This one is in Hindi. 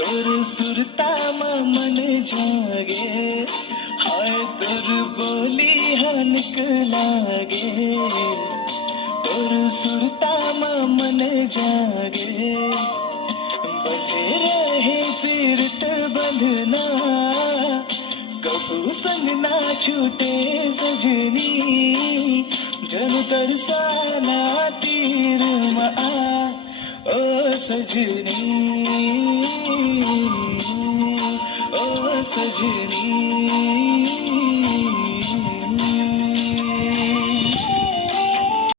तोर सुरतामा मन जागे, हाय तोर बोली हनक लागे। तोर सुरतामा मन जागे, बंधे रहे पीरत बंधना, कबू संग ना छूटे सजनी। जन तरसाना तीर मा ओ सजनी, ओ सजनी।